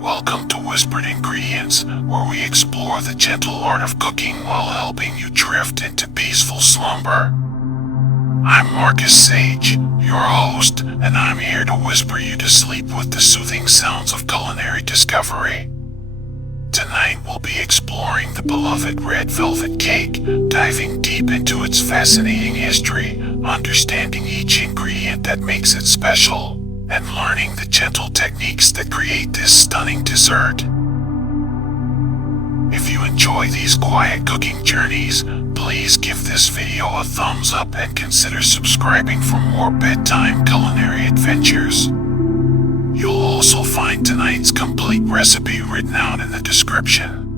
Welcome to Whispered Ingredients, where we explore the gentle art of cooking while helping you drift into peaceful slumber. I'm Marcus Sage, your host, and I'm here to whisper you to sleep with the soothing sounds of culinary discovery. Tonight we'll be exploring the beloved red velvet cake, diving deep into its fascinating history, understanding each ingredient that makes it special, and learning the gentle techniques that create this stunning dessert. If you enjoy these quiet cooking journeys, please give this video a thumbs up and consider subscribing for more bedtime culinary adventures. You'll also find tonight's complete recipe written out in the description.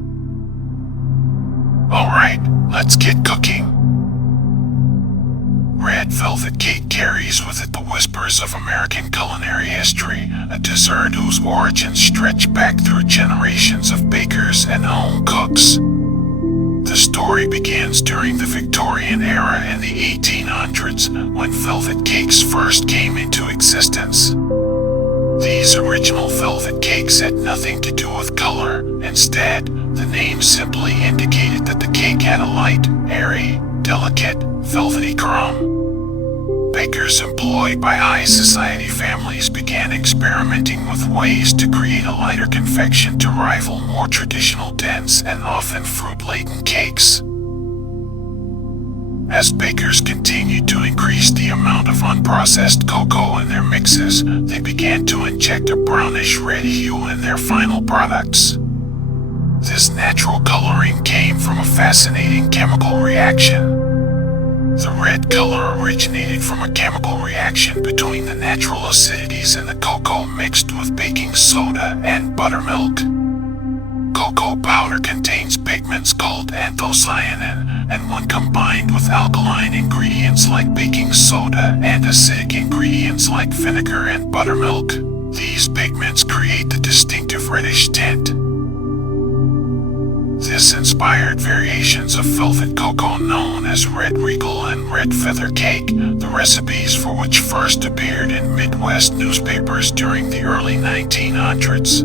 Alright, let's get cooking. Red velvet cake carries with it the whispers of American culinary history, a dessert whose origins stretch back through generations of bakers and home cooks. The story begins during the Victorian era in the 1800s, when velvet cakes first came into existence. These original velvet cakes had nothing to do with color. Instead, the name simply indicated that the cake had a light, airy, delicate, velvety crumb. Bakers employed by high society families began experimenting with ways to create a lighter confection to rival more traditional dense and often fruit-laden cakes. As bakers continued to increase the amount of unprocessed cocoa in their mixes, they began to inject a brownish red hue in their final products. This natural coloring came from a fascinating chemical reaction. The red color originated from a chemical reaction between the natural acidities in the cocoa mixed with baking soda and buttermilk. Cocoa powder contains pigments called anthocyanin, and when combined with alkaline ingredients like baking soda and acidic ingredients like vinegar and buttermilk, these pigments create the distinctive reddish tint. This inspired variations of velvet cocoa known as red regal and red feather cake, the recipes for which first appeared in Midwest newspapers during the early 1900s.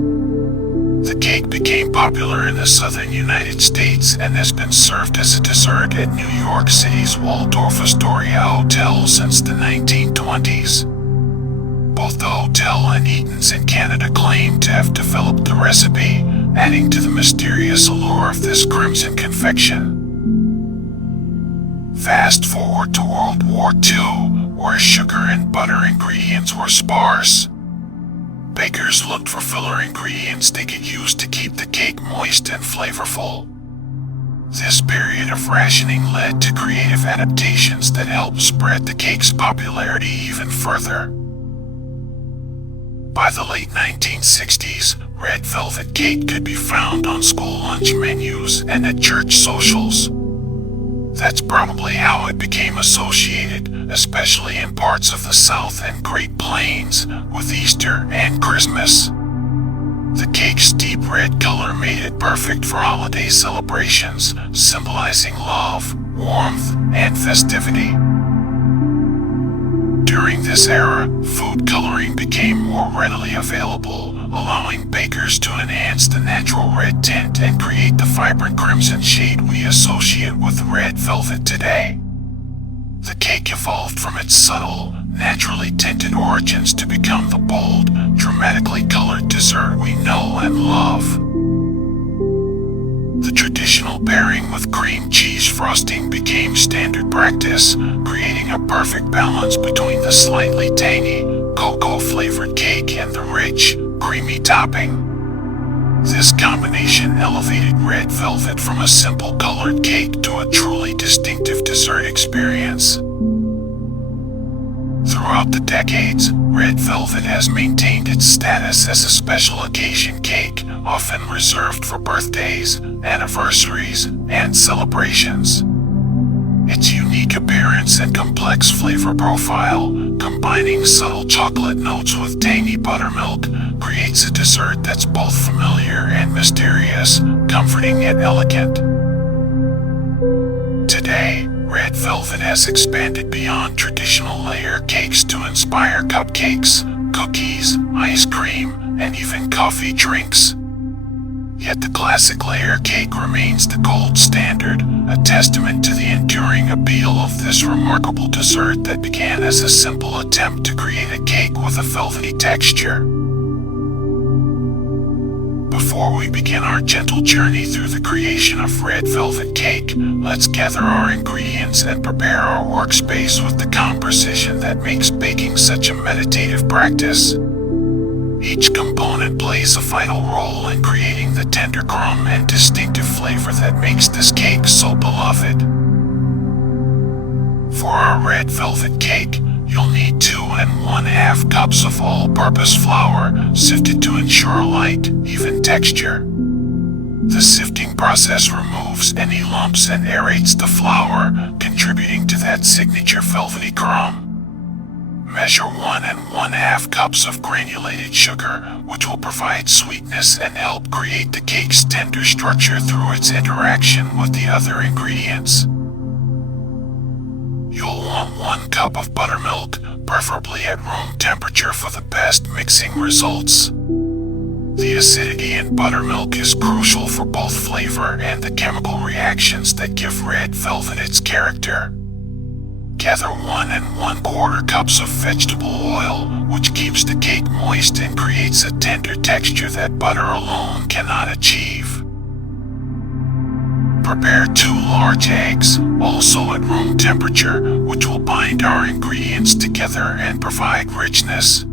The cake became popular in the southern United States and has been served as a dessert at New York City's Waldorf Astoria Hotel since the 1920s. Both the hotel and Eaton's in Canada claim to have developed the recipe, adding to the mysterious allure of this crimson confection. Fast forward to World War II, where sugar and butter ingredients were sparse. Bakers looked for filler ingredients they could use to keep the cake moist and flavorful. This period of rationing led to creative adaptations that helped spread the cake's popularity even further. By the late 1960s, red velvet cake could be found on school lunch menus and at church socials. That's probably how it became associated, especially in parts of the South and Great Plains, with Easter and Christmas. The cake's deep red color made it perfect for holiday celebrations, symbolizing love, warmth, and festivity. During this era, food coloring became more readily available, allowing bakers to enhance the natural red tint and create the vibrant crimson shade we associate with red velvet today. The cake evolved from its subtle, naturally tinted origins to become the bold, dramatically colored dessert we know and love. The traditional pairing with cream cheese frosting became standard practice, creating a perfect balance between the slightly tangy, cocoa-flavored cake and the rich, creamy topping. This combination elevated red velvet from a simple colored cake to a truly distinctive dessert experience. Throughout the decades, red velvet has maintained its status as a special occasion cake, often reserved for birthdays, anniversaries, and celebrations. Its unique appearance and complex flavor profile, combining subtle chocolate notes with tangy buttermilk, creates a dessert that's both familiar and mysterious, comforting yet elegant. Today, red velvet has expanded beyond traditional layer cakes to inspire cupcakes, cookies, ice cream, and even coffee drinks. Yet the classic layer cake remains the gold standard, a testament to the enduring appeal of this remarkable dessert that began as a simple attempt to create a cake with a velvety texture. Before we begin our gentle journey through the creation of red velvet cake, let's gather our ingredients and prepare our workspace with the calm precision that makes baking such a meditative practice. Each component plays a vital role in creating the tender crumb and distinctive flavor that makes this cake so beloved. For our red velvet cake, you'll need 2 1/2 cups of all-purpose flour, sifted to ensure a light, even texture. The sifting process removes any lumps and aerates the flour, contributing to that signature velvety crumb. Measure 1 1/2 cups of granulated sugar, which will provide sweetness and help create the cake's tender structure through its interaction with the other ingredients. You'll want 1 cup of buttermilk, preferably at room temperature for the best mixing results. The acidity in buttermilk is crucial for both flavor and the chemical reactions that give red velvet its character. Gather 1 1/4 cups of vegetable oil, which keeps the cake moist and creates a tender texture that butter alone cannot achieve. Prepare 2 large eggs, also at room temperature, which will bind our ingredients together and provide richness.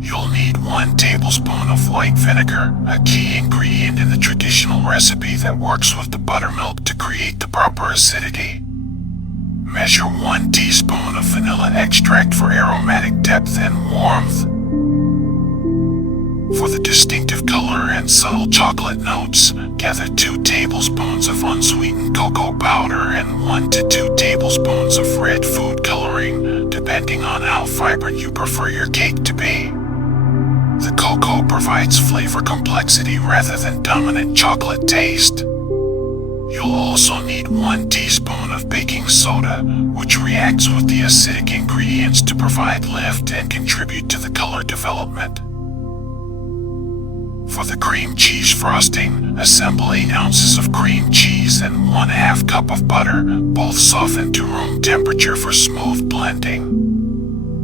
You'll need 1 tablespoon of white vinegar, a key ingredient in the traditional recipe that works with the buttermilk to create the proper acidity. Measure 1 teaspoon of vanilla extract for aromatic depth and warmth. For the distinctive color and subtle chocolate notes, gather 2 tablespoons of unsweetened cocoa powder and 1 to 2 tablespoons of red food coloring, depending on how vibrant you prefer your cake to be. The cocoa provides flavor complexity rather than dominant chocolate taste. You'll also need 1 teaspoon of baking soda, which reacts with the acidic ingredients to provide lift and contribute to the color development. For the cream cheese frosting, assemble 8 ounces of cream cheese and 1/2 cup of butter, both softened to room temperature for smooth blending.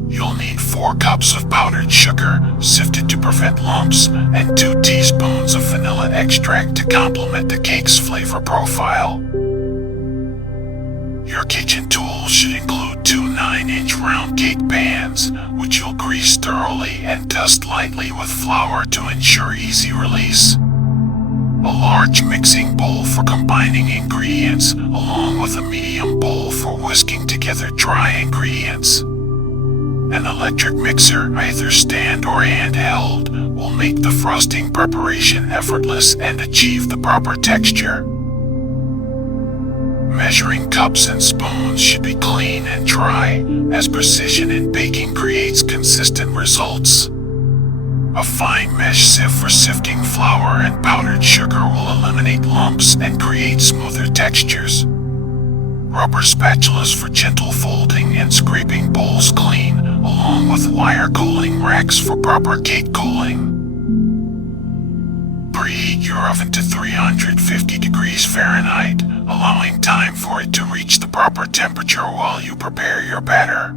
You'll need 4 cups of powdered sugar, sifted to prevent lumps, and 2 teaspoons of vanilla extract to complement the cake's flavor profile. Your kitchen tools should include 2 9-inch round cake pans, which you'll grease thoroughly and dust lightly with flour to ensure easy release. A large mixing bowl for combining ingredients, along with a medium bowl for whisking together dry ingredients. An electric mixer, either stand or handheld, will make the frosting preparation effortless and achieve the proper texture. Measuring cups and spoons should be clean and dry, as precision in baking creates consistent results. A fine mesh sieve for sifting flour and powdered sugar will eliminate lumps and create smoother textures. Rubber spatulas for gentle folding and scraping bowls clean, along with wire cooling racks for proper cake cooling. Preheat your oven to 350 degrees Fahrenheit, allowing time for it to reach the proper temperature while you prepare your batter.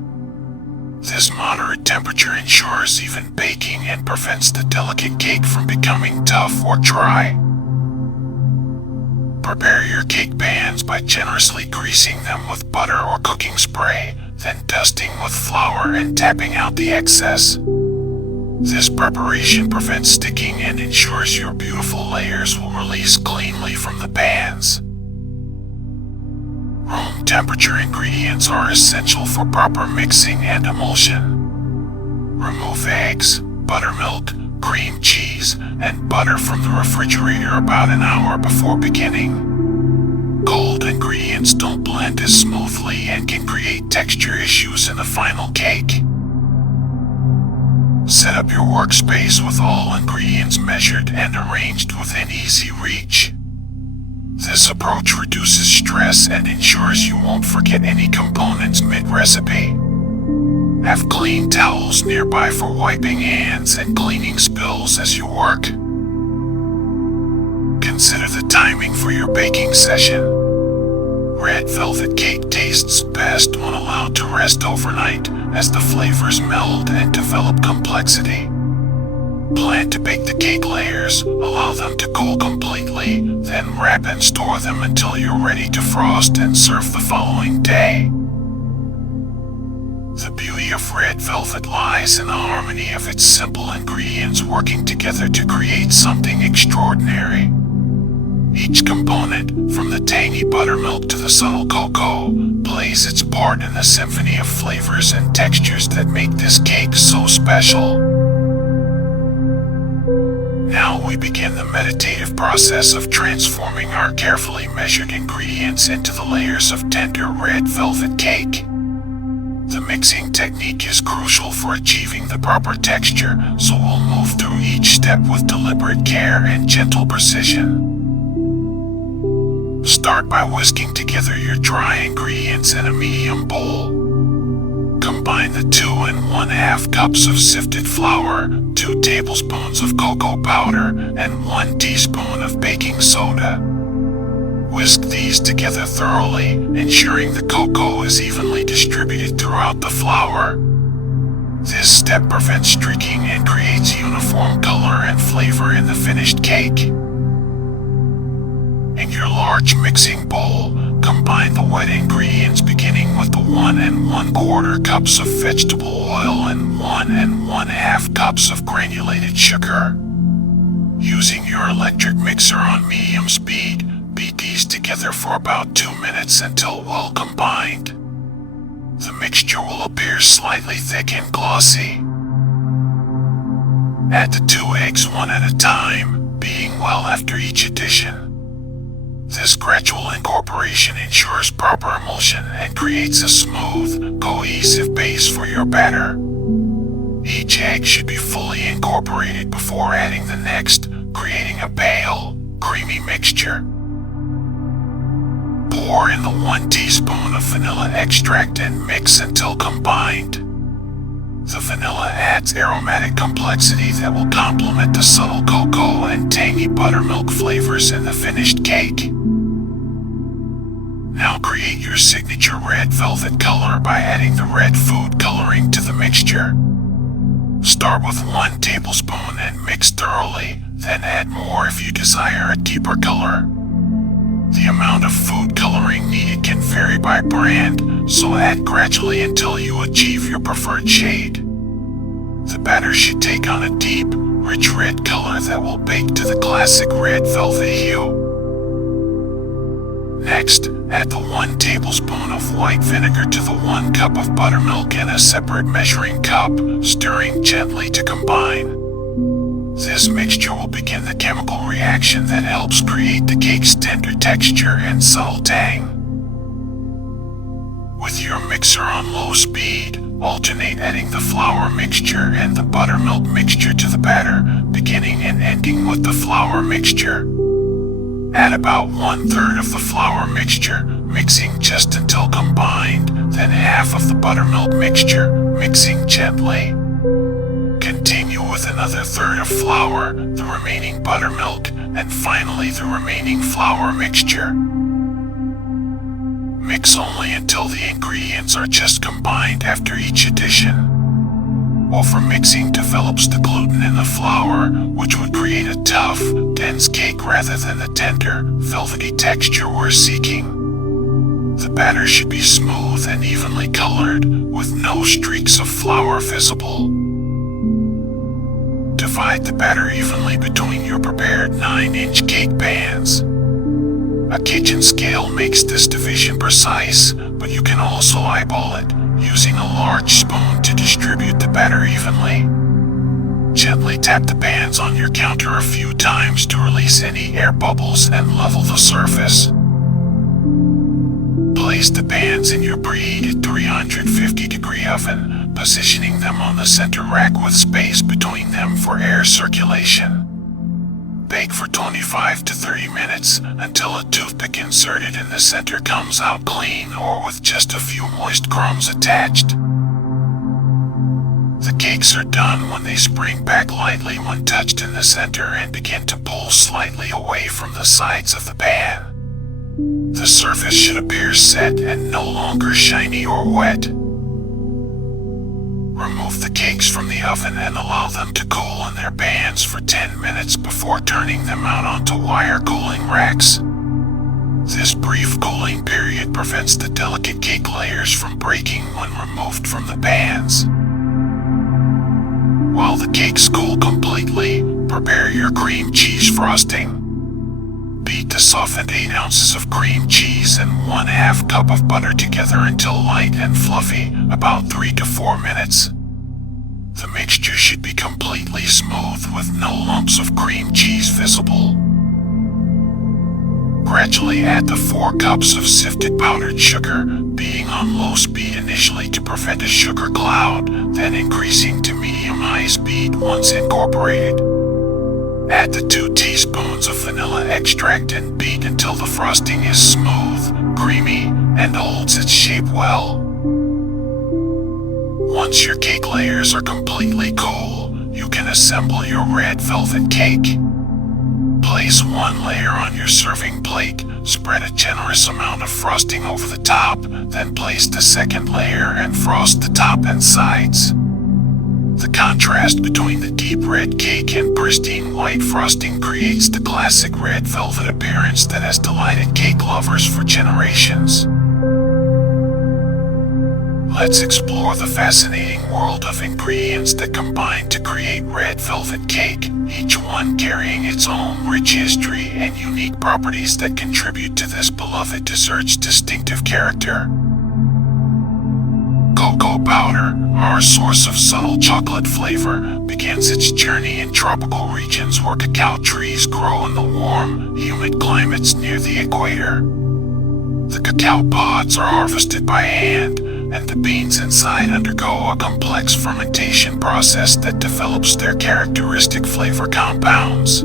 This moderate temperature ensures even baking and prevents the delicate cake from becoming tough or dry. Prepare your cake pans by generously greasing them with butter or cooking spray, then dusting with flour and tapping out the excess. This preparation prevents sticking and ensures your beautiful layers will release cleanly from the pans. Room temperature ingredients are essential for proper mixing and emulsion. Remove eggs, buttermilk, cream cheese, and butter from the refrigerator about an hour before beginning. Cold ingredients don't blend as smoothly and can create texture issues in the final cake. Set up your workspace with all ingredients measured and arranged within easy reach. This approach reduces stress and ensures you won't forget any components mid-recipe. Have clean towels nearby for wiping hands and cleaning spills as you work. Consider the timing for your baking session. Red velvet cake tastes best when allowed to rest overnight as the flavors meld and develop complexity. Plan to bake the cake layers, allow them to cool completely, then wrap and store them until you're ready to frost and serve the following day. The beauty of red velvet lies in the harmony of its simple ingredients working together to create something extraordinary. Each component, from the tangy buttermilk to the subtle cocoa, plays its part in the symphony of flavors and textures that make this cake so special. Now we begin the meditative process of transforming our carefully measured ingredients into the layers of tender red velvet cake. The mixing technique is crucial for achieving the proper texture, so we'll move through each step with deliberate care and gentle precision. Start by whisking together your dry ingredients in a medium bowl. Combine the 2 1/2 cups of sifted flour, 2 tablespoons of cocoa powder, and 1 teaspoon of baking soda. Whisk these together thoroughly, ensuring the cocoa is evenly distributed throughout the flour. This step prevents streaking and creates uniform color and flavor in the finished cake. In your large mixing bowl, combine the wet ingredients beginning with the 1 1/4 cups of vegetable oil and 1 1/2 cups of granulated sugar. Using your electric mixer on medium speed, beat these together for about 2 minutes until well combined. The mixture will appear slightly thick and glossy. Add the 2 eggs one at a time, beating well after each addition. This gradual incorporation ensures proper emulsion and creates a smooth, cohesive base for your batter. Each egg should be fully incorporated before adding the next, creating a pale, creamy mixture. Pour in the 1 teaspoon of vanilla extract and mix until combined. The vanilla adds aromatic complexity that will complement the subtle cocoa and tangy buttermilk flavors in the finished cake. Now create your signature red velvet color by adding the red food coloring to the mixture. Start with 1 tablespoon and mix thoroughly, then add more if you desire a deeper color. The amount of food coloring needed can vary by brand, so add gradually until you achieve your preferred shade. The batter should take on a deep, rich red color that will bake to the classic red velvet hue. Next, add the 1 tablespoon of white vinegar to the 1 cup of buttermilk in a separate measuring cup, stirring gently to combine. This mixture will begin the chemical reaction that helps create the cake's tender texture and subtle tang. With your mixer on low speed, alternate adding the flour mixture and the buttermilk mixture to the batter, beginning and ending with the flour mixture. Add about 1/3 of the flour mixture, mixing just until combined, then half of the buttermilk mixture, mixing gently. Continue with another 1/3 of flour, the remaining buttermilk, and finally the remaining flour mixture. Mix only until the ingredients are just combined after each addition. Overmixing develops the gluten in the flour, which would create a tough, dense cake rather than the tender, velvety texture we're seeking. The batter should be smooth and evenly colored, with no streaks of flour visible. Divide the batter evenly between your prepared 9-inch cake pans. A kitchen scale makes this division precise, but you can also eyeball it, using a large spoon to distribute the batter evenly. Gently tap the pans on your counter a few times to release any air bubbles and level the surface. Place the pans in your preheated 350-degree oven, positioning them on the center rack with space between them for air circulation. Bake for 25 to 30 minutes until a toothpick inserted in the center comes out clean or with just a few moist crumbs attached. cakes are done when they spring back lightly when touched in the center and begin to pull slightly away from the sides of the pan. The surface should appear set and no longer shiny or wet. Remove the cakes from the oven and allow them to cool in their pans for 10 minutes before turning them out onto wire cooling racks. This brief cooling period prevents the delicate cake layers from breaking when removed from the pans. While the cakes cool completely, prepare your cream cheese frosting. Beat the softened 8 ounces of cream cheese and 1/2 cup of butter together until light and fluffy, about 3 to 4 minutes. The mixture should be completely smooth with no lumps of cream cheese visible. Gradually add the 4 cups of sifted powdered sugar, being on low speed initially to prevent a sugar cloud, then increasing to medium-high speed once incorporated. Add the 2 teaspoons of vanilla extract and beat until the frosting is smooth, creamy, and holds its shape well. Once your cake layers are completely cool, you can assemble your red velvet cake. Place 1 layer on your serving plate, spread a generous amount of frosting over the top, then place the second layer and frost the top and sides. The contrast between the deep red cake and pristine white frosting creates the classic red velvet appearance that has delighted cake lovers for generations. Let's explore the fascinating world of ingredients that combine to create red velvet cake, each one carrying its own rich history and unique properties that contribute to this beloved dessert's distinctive character. Cocoa powder, our source of subtle chocolate flavor, begins its journey in tropical regions where cacao trees grow in the warm, humid climates near the equator. The cacao pods are harvested by hand, and the beans inside undergo a complex fermentation process that develops their characteristic flavor compounds.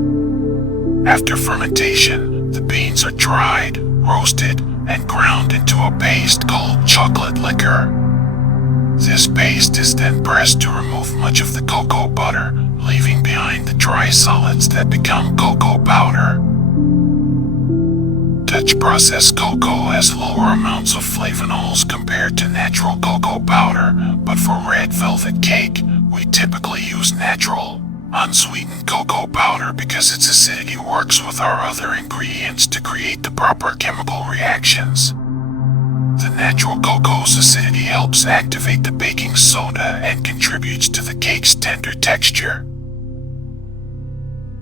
After fermentation, the beans are dried, roasted, and ground into a paste called chocolate liquor. This paste is then pressed to remove much of the cocoa butter, leaving behind the dry solids that become cocoa powder. Dutch processed cocoa has lower amounts of flavonols compared to natural cocoa powder, but for red velvet cake, we typically use natural, unsweetened cocoa powder because its acidity works with our other ingredients to create the proper chemical reactions. The natural cocoa's acidity helps activate the baking soda and contributes to the cake's tender texture.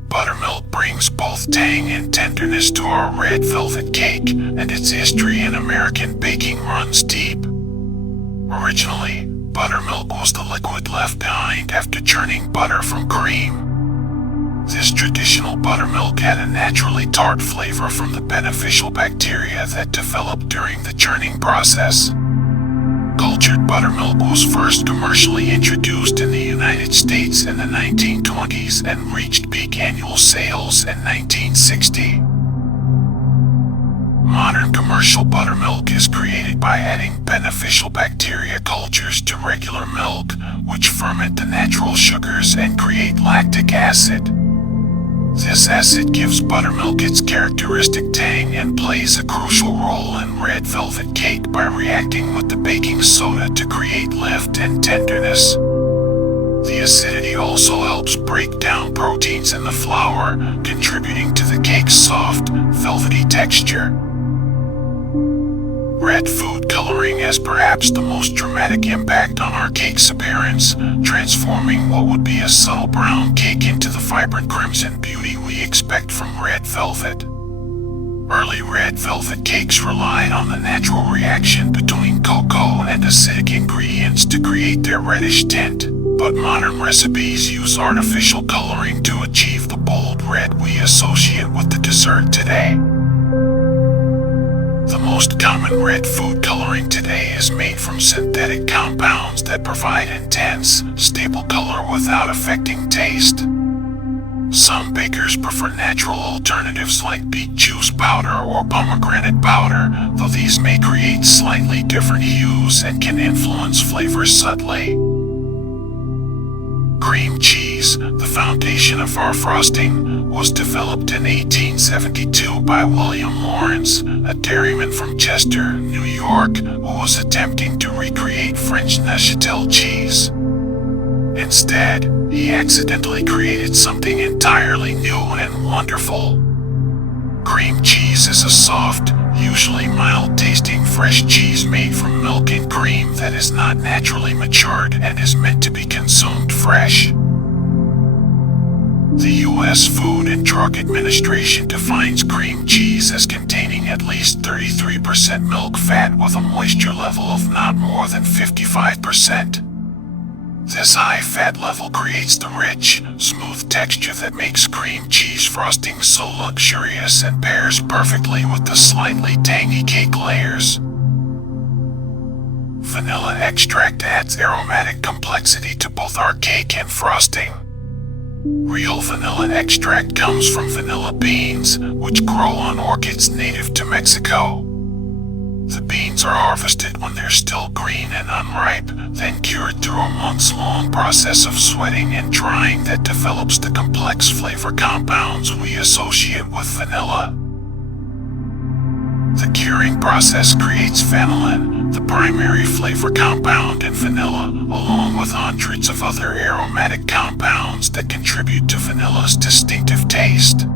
Buttermilk brings both tang and tenderness to our red velvet cake, and its history in American baking runs deep. Originally, buttermilk was the liquid left behind after churning butter from cream. This traditional buttermilk had a naturally tart flavor from the beneficial bacteria that developed during the churning process. Cultured buttermilk was first commercially introduced in the United States in the 1920s and reached peak annual sales in 1960. Modern commercial buttermilk is created by adding beneficial bacteria cultures to regular milk, which ferment the natural sugars and create lactic acid. This acid gives buttermilk its characteristic tang and plays a crucial role in red velvet cake by reacting with the baking soda to create lift and tenderness. The acidity also helps break down proteins in the flour, contributing to the cake's soft, velvety texture. Red food coloring has perhaps the most dramatic impact on our cake's appearance, transforming what would be a subtle brown cake into the vibrant crimson beauty we expect from red velvet. Early red velvet cakes relied on the natural reaction between cocoa and acidic ingredients to create their reddish tint, but modern recipes use artificial coloring to achieve the bold red we associate with the dessert today. The most common red food coloring today is made from synthetic compounds that provide intense, stable color without affecting taste. Some bakers prefer natural alternatives like beet juice powder or pomegranate powder, though these may create slightly different hues and can influence flavors subtly. Cream cheese, the foundation of our frosting, was developed in 1872 by William Lawrence, a dairyman from Chester, New York, who was attempting to recreate French Neuchâtel cheese. Instead, he accidentally created something entirely new and wonderful. Cream cheese is a soft, usually mild-tasting fresh cheese made from milk and cream that is not naturally matured and is meant to be consumed fresh. The U.S. Food and Drug Administration defines cream cheese as containing at least 33% milk fat with a moisture level of not more than 55%. This high fat level creates the rich, smooth texture that makes cream cheese frosting so luxurious and pairs perfectly with the slightly tangy cake layers. Vanilla extract adds aromatic complexity to both our cake and frosting. Real vanilla extract comes from vanilla beans, which grow on orchids native to Mexico. The beans are harvested when they're still green and unripe, then cured through a months-long process of sweating and drying that develops the complex flavor compounds we associate with vanilla. The curing process creates vanillin, the primary flavor compound in vanilla, along with hundreds of other aromatic compounds that contribute to vanilla's distinctive taste.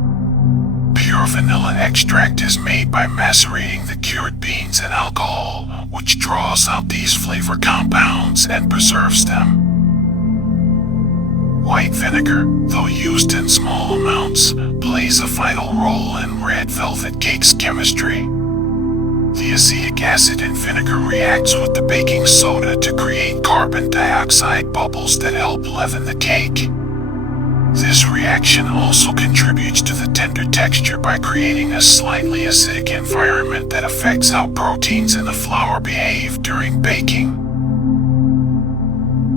Pure vanilla extract is made by macerating the cured beans in alcohol, which draws out these flavor compounds and preserves them. White vinegar, though used in small amounts, plays a vital role in red velvet cake's chemistry. The acetic acid in vinegar reacts with the baking soda to create carbon dioxide bubbles that help leaven the cake. This reaction also contributes to the tender texture by creating a slightly acidic environment that affects how proteins in the flour behave during baking.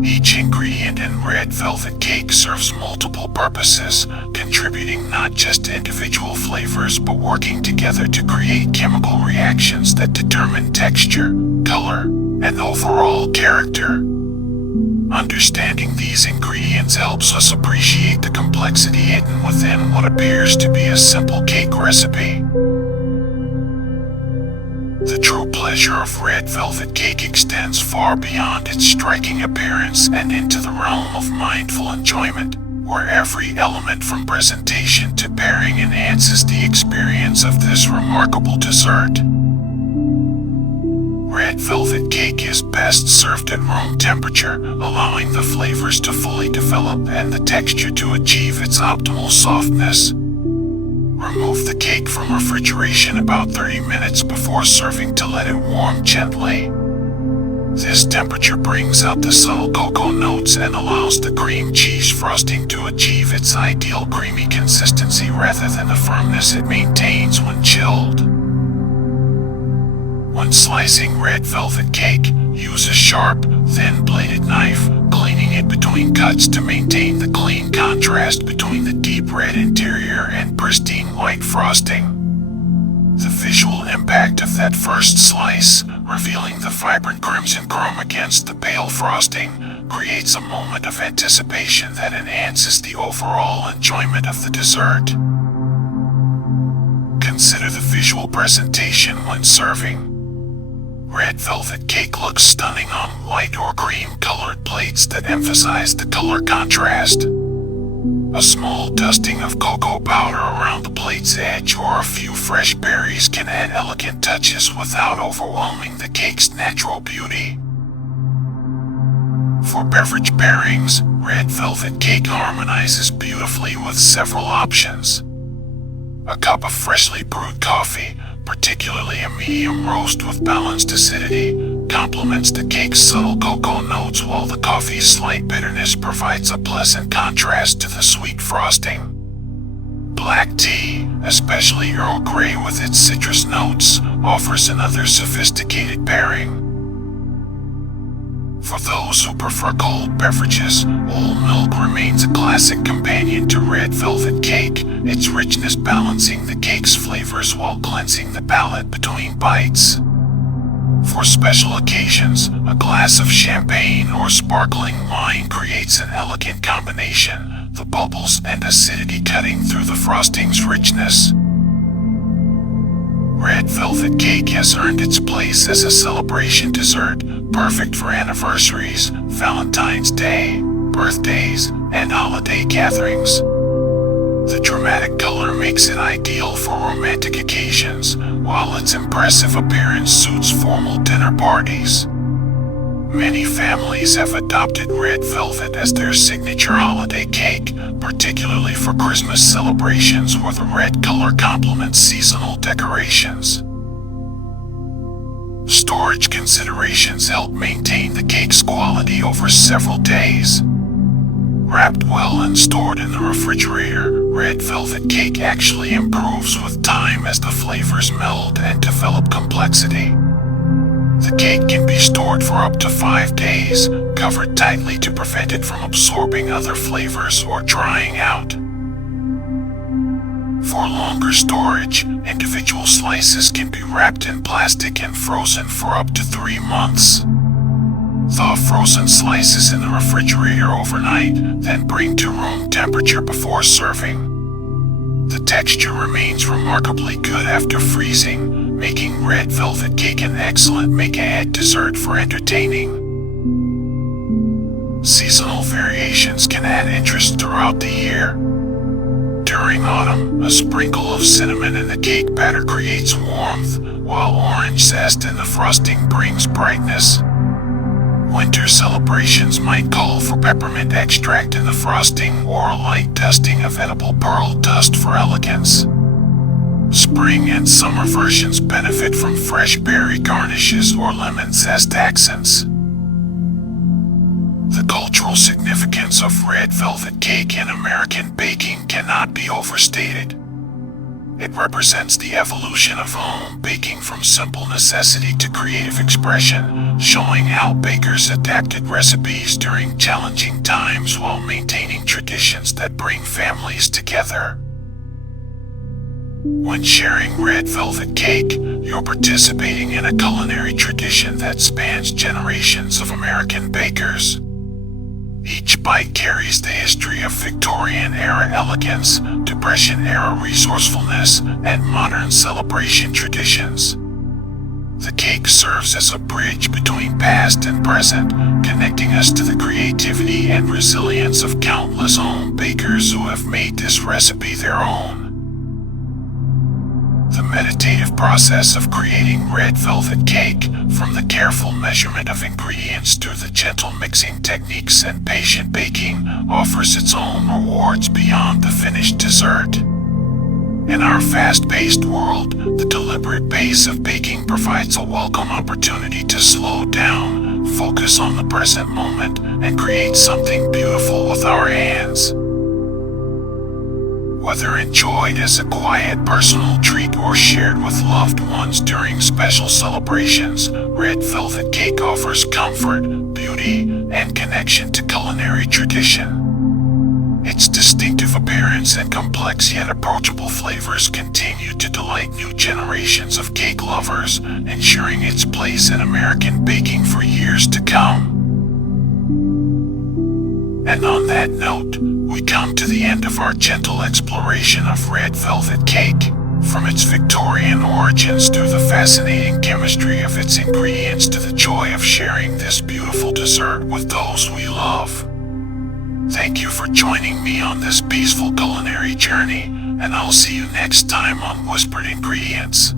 Each ingredient in red velvet cake serves multiple purposes, contributing not just to individual flavors but working together to create chemical reactions that determine texture, color, and overall character. Understanding these ingredients helps us appreciate the complexity hidden within what appears to be a simple cake recipe. The true pleasure of red velvet cake extends far beyond its striking appearance and into the realm of mindful enjoyment, where every element from presentation to pairing enhances the experience of this remarkable dessert. Red velvet cake is best served at room temperature, allowing the flavors to fully develop and the texture to achieve its optimal softness. Remove the cake from refrigeration about 30 minutes before serving to let it warm gently. This temperature brings out the subtle cocoa notes and allows the cream cheese frosting to achieve its ideal creamy consistency rather than the firmness it maintains when chilled. When slicing red velvet cake, use a sharp, thin-bladed knife, cleaning it between cuts to maintain the clean contrast between the deep red interior and pristine white frosting. The visual impact of that first slice, revealing the vibrant crimson chrome against the pale frosting, creates a moment of anticipation that enhances the overall enjoyment of the dessert. Consider the visual presentation when serving. Red velvet cake looks stunning on white or cream-colored plates that emphasize the color contrast. A small dusting of cocoa powder around the plate's edge or a few fresh berries can add elegant touches without overwhelming the cake's natural beauty. For beverage pairings, red velvet cake harmonizes beautifully with several options. A cup of freshly brewed coffee, particularly a medium roast with balanced acidity, complements the cake's subtle cocoa notes while the coffee's slight bitterness provides a pleasant contrast to the sweet frosting. Black tea, especially Earl Grey with its citrus notes, offers another sophisticated pairing. For those who prefer cold beverages, whole milk remains a classic companion to red velvet cake, its richness balancing the cake's flavors while cleansing the palate between bites. For special occasions, a glass of champagne or sparkling wine creates an elegant combination, the bubbles and acidity cutting through the frosting's richness. Red velvet cake has earned its place as a celebration dessert, perfect for anniversaries, Valentine's Day, birthdays, and holiday gatherings. The dramatic color makes it ideal for romantic occasions, while its impressive appearance suits formal dinner parties. Many families have adopted red velvet as their signature holiday cake, particularly for Christmas celebrations where the red color complements seasonal decorations. Storage considerations help maintain the cake's quality over several days. Wrapped well and stored in the refrigerator, red velvet cake actually improves with time as the flavors meld and develop complexity. The cake can be stored for up to 5 days, covered tightly to prevent it from absorbing other flavors or drying out. For longer storage, individual slices can be wrapped in plastic and frozen for up to 3 months. Thaw frozen slices in the refrigerator overnight, then bring to room temperature before serving. The texture remains remarkably good after freezing, making red velvet cake an excellent make-ahead dessert for entertaining. Seasonal variations can add interest throughout the year. During autumn, a sprinkle of cinnamon in the cake batter creates warmth, while orange zest in the frosting brings brightness. Winter celebrations might call for peppermint extract in the frosting or a light dusting of edible pearl dust for elegance. Spring and summer versions benefit from fresh berry garnishes or lemon zest accents. The cultural significance of red velvet cake in American baking cannot be overstated. It represents the evolution of home baking from simple necessity to creative expression, showing how bakers adapted recipes during challenging times while maintaining traditions that bring families together. When sharing red velvet cake, you're participating in a culinary tradition that spans generations of American bakers. Each bite carries the history of Victorian-era elegance, Depression-era resourcefulness, and modern celebration traditions. The cake serves as a bridge between past and present, connecting us to the creativity and resilience of countless home bakers who have made this recipe their own. The meditative process of creating red velvet cake, from the careful measurement of ingredients to the gentle mixing techniques and patient baking, offers its own rewards beyond the finished dessert. In our fast-paced world, the deliberate pace of baking provides a welcome opportunity to slow down, focus on the present moment, and create something beautiful with our hands. Whether enjoyed as a quiet personal treat or shared with loved ones during special celebrations, red velvet cake offers comfort, beauty, and connection to culinary tradition. Its distinctive appearance and complex yet approachable flavors continue to delight new generations of cake lovers, ensuring its place in American baking for years to come. And on that note, we come to the end of our gentle exploration of red velvet cake, from its Victorian origins through the fascinating chemistry of its ingredients to the joy of sharing this beautiful dessert with those we love. Thank you for joining me on this peaceful culinary journey, and I'll see you next time on Whispered Ingredients.